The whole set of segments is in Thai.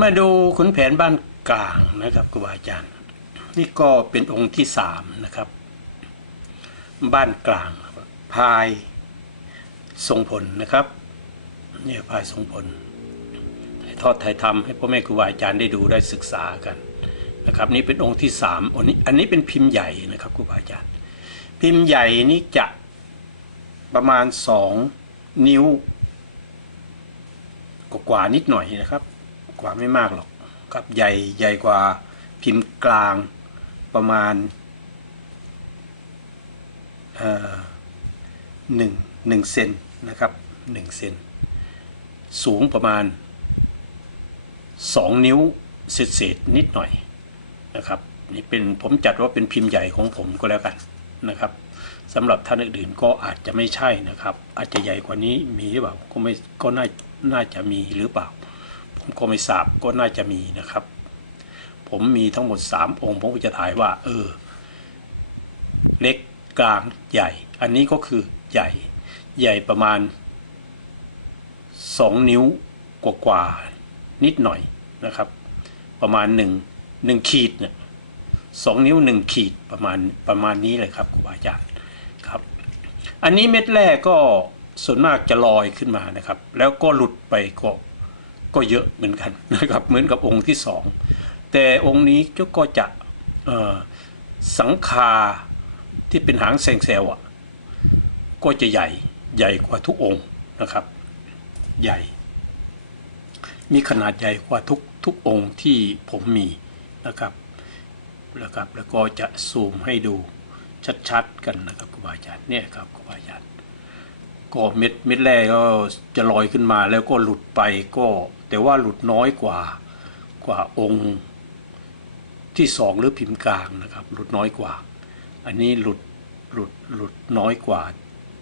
มาดูขุนแผนบ้านกลางนะครับครูบาอาจารย์ นี่ก็เป็นองค์ที่สามนะครับ บ้านกลางพายทรงผลนะครับเนี่ยพายทรงผลทอดถ่ายทำให้พ่อแม่ครูบาอาจารย์ได้ดูได้ศึกษากันนะครับ นี่เป็นองค์ที่สามอันนี้อันนี้เป็นพิมพ์ใหญ่นะครับครูบาอาจารย์ พิมพ์ใหญ่นี่จะประมาณสองนิ้วกว่านิดหน่อยนะครับ กว่าไม่มากหรอกครับใหญ่ใหญ่กว่าพิมพ์กลางประมาณหนึ่งหนึ่งเซนนะครับหนึ่งเซนสูงประมาณสองนิ้วเศษนิดหน่อยนะครับนี่เป็นผมจัดว่าเป็นพิมพ์ใหญ่ของผมก็แล้วกันนะครับสำหรับท่านอื่นๆก็อาจจะไม่ใช่นะครับ อาจจะใหญ่กว่านี้มีหรือเปล่าก็ไม่ก็น่าน่าจะมีหรือเปล่า ก็ไม่ทราบก็น่าจะมีนะครับ ผมมีทั้งหมด 3 องค์ผมก็จะถ่ายว่า เออ เล็กกลางใหญ่ อันนี้ก็คือใหญ่ ใหญ่ประมาณ 2 นิ้วกว่ากว่านิดหน่อยนะครับ ประมาณ 1 1 ขีดเนี่ยสองนิ้วหนึ่งขีดประมาณประมาณนี้เลยครับครูบาอาจารย์ครับ อันนี้เม็ดแรกก็ส่วนมากจะลอยขึ้นมานะครับ แล้วก็หลุดไปก็ ก็เยอะเหมือนกันนะครับเหมือนกับองค์ที่สองแต่องค์นี้ก็จะสังคาที่เป็นหางแซงเซลอะก็จะใหญ่ใหญ่กว่าทุกองค์นะครับ ใหญ่ มีขนาดใหญ่กว่าทุกทุกองค์ที่ผมมีนะครับนะครับแล้วก็จะซูมให้ดูชัดๆกันนะครับครูบาอาจารย์เนี่ยครับครูบาอาจารย์ ก็เม็ดเม็ดแรกก็จะลอยขึ้นมาแล้วก็หลุดไปก็ แต่ว่าหลุดน้อยกว่ากว่าองค์ที่สองหรือพิมพ์กลางนะครับ หลุดน้อยกว่า อันนี้หลุดหลุดหลุดน้อยกว่า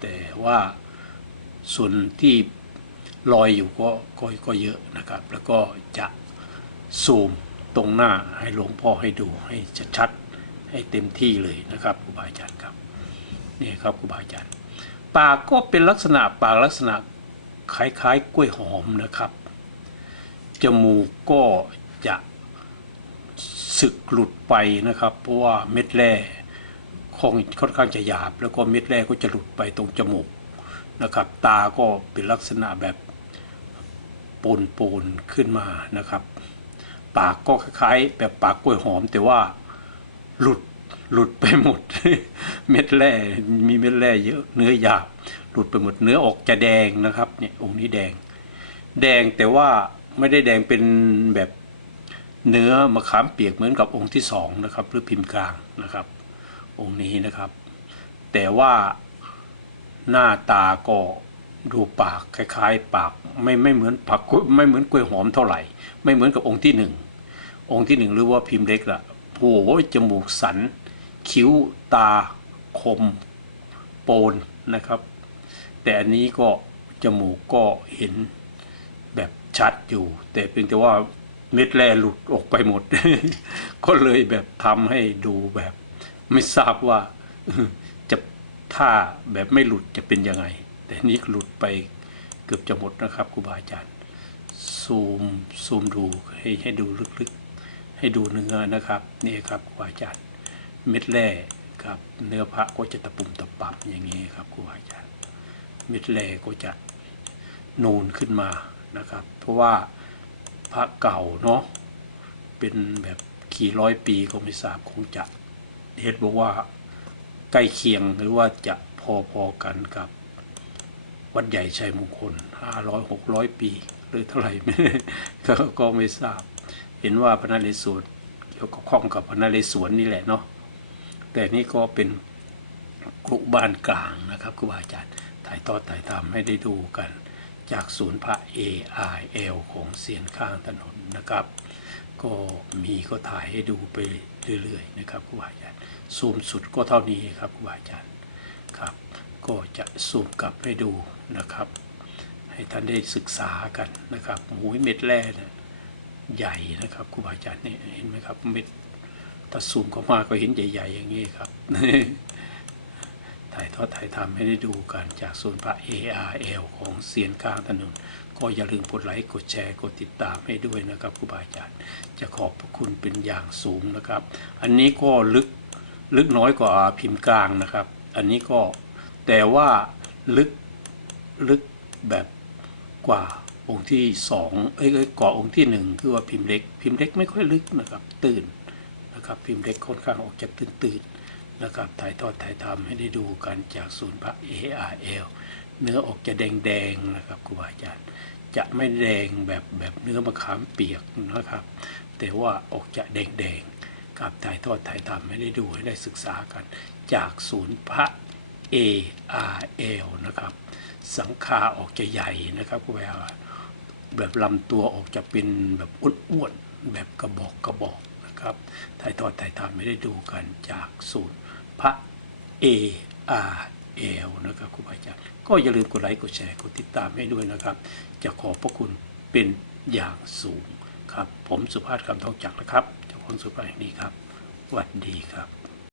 แต่ว่าส่วนที่ลอยอยู่ก็ก็ก็เยอะนะครับ แล้วก็จะซูมตรงหน้าให้หลวงพ่อให้ดูให้ชัดๆให้เต็มที่เลยนะครับครูบาอาจารย์ครับนี่ครับครูบาอาจารย์ ปากก็เป็นลักษณะปากลักษณะคล้ายๆกล้วยหอมนะครับ จมูกก็จะสึกหลุดไปนะครับ เพราะว่าเม็ดแร่คงค่อนข้างจะหยาบ แล้วก็เม็ดแร่ก็จะหลุดไปตรงจมูกนะครับ ตาก็เป็นลักษณะแบบปูนปูนๆขึ้นมานะครับ ปากก็คล้ายๆ แบบปากกล้วยหอม แต่ว่าหลุด หลุดไปหมด เม็ดแร่มีเม็ดแร่เยอะเนื้อหยาบ หลุดไปหมดเนื้อออกจะแดงนะครับเนี่ยองค์นี้แดง แดงแต่ว่าไม่ได้แดงเป็นแบบเนื้อมะขามเปียกเหมือนกับองค์ที่สองนะครับ หรือพิมพ์กลางนะครับ องค์นี้นะครับ แต่ว่าหน้าตาก็ดูปากคล้ายๆ ปากไม่ไม่เหมือนผักกล้ยไม่เหมือนกล้วยหอมเท่าไหร่ ไม่เหมือนกับองค์ที่หนึ่งองค์ที่หนึ่งหรือว่าพิมพ์เล็กล่ะโอ้โหจมูกสัน คิ้วตาคมโปนนะครับ แต่อันนี้ก็จมูกก็เห็นแบบชัดอยู่ แต่เพียงแต่ว่าเม็ดแร่หลุดออกไปหมด ก็เลยแบบทำให้ดูแบบ ไม่ทราบว่าจะถ้าแบบไม่หลุดจะเป็นยังไง แต่นี้หลุดไปเกือบจะหมดนะครับครูบาอาจารย์ ซูมซูมดูให้ให้ดูลึกๆ ให้ดูเนื้อนะครับ นี่ครับครูบาอาจารย์ เม็ดแร่ครับเนื้อพระก็จะตะปุ่มตะปับอย่างนี้ครับครูอาจารย์เม็ดแร่ก็จะนูนขึ้นมานะครับ เพราะว่าพระเก่าเนาะเป็นแบบกี่ร้อยปีก็ไม่ทราบคงจะเห็นบอกว่าใกล้เคียงหรือว่าจะพอๆกันกับวัดใหญ่ชัยมงคลห้าร้อยหกร้อยปี หรือเท่าไหร่ก็ก็ไม่ทราบ เห็นว่าพระนเรศวรเกี่ยวกับข้องกับพระนเรศวรนี่แหละเนาะ แต่นี่ก็เป็นกรุบ้านกลางนะครับครูบาอาจารย์ถ่ายทอดถ่ายทำให้ได้ดูกัน จากศูนย์พระ AIL ของเสียนข้างถนนนะครับ ก็มีก็ถ่ายให้ดูไปเรื่อยๆนะครับครูบาอาจารย์ซูมสุดก็เท่านี้ครับครูบาอาจารย์ครับ ก็จะซูมกลับให้ดูนะครับ ให้ท่านได้ศึกษากันนะครับหมูเม็ดแร่นะใหญ่นะครับครูบาอาจารย์เนี่ยเห็นไหมครับเม็ด ถ้าซูมเข้ามาก็เห็นใหญ่ ๆ อย่างนี้ครับ ถ่ายทอดถ่ายทำให้ได้ดูกันจากศูนย์พระ ARL ของเสียนกลางถนน ก็อย่าลืมกดไลค์กดแชร์กดติดตามให้ด้วยนะครับครูบาอาจารย์ จะขอบพระคุณเป็นอย่างสูงนะครับ อันนี้ก็ลึกลึกน้อยกว่าพิมพ์กลางนะครับ อันนี้ก็แต่ว่าลึกลึกแบบกว่าองค์ที่สองเอ้ยเอ้ยกว่าองค์ที่หนึ่งคือว่าพิมพ์เล็ก พิมพ์เล็กไม่ค่อยลึกนะครับ ตื่น นะครับพิมพ์เล็กค่อนข้างออกจะตื่นตื่นๆนะครับถ่ายทอดถ่ายทำให้ได้ดูกันจากศูนย์พระ ARL เนื้อออกจะแดงๆนะครับครูบาอาจารย์ จะไม่แดงแบบแบบเนื้อมะขามเปียกนะครับ แต่ว่าออกจะแดงๆกับถ่ายทอดถ่ายทำให้ได้ดูให้ได้ศึกษากัน จากศูนย์พระ ARL นะครับ สังขาออกจะใหญ่นะครับคุณแปลว่าแบบลำตัวออกจะเป็นแบบอ้วนๆแบบกระบอกกระบอก นะครับถ่ายทอดถ่ายทำไม่ได้ดูกันจากสูตรพระ ARL นะครับครูบาอาจารย์ก็อย่าลืมกดไลค์กดแชร์กดติดตามให้ด้วยนะครับ จะขอบพระคุณเป็นอย่างสูงครับ ผมสุภาพคำทองจักรนะครับเจ้าของสุภาพแห่งนี้ครับสวัสดีครับ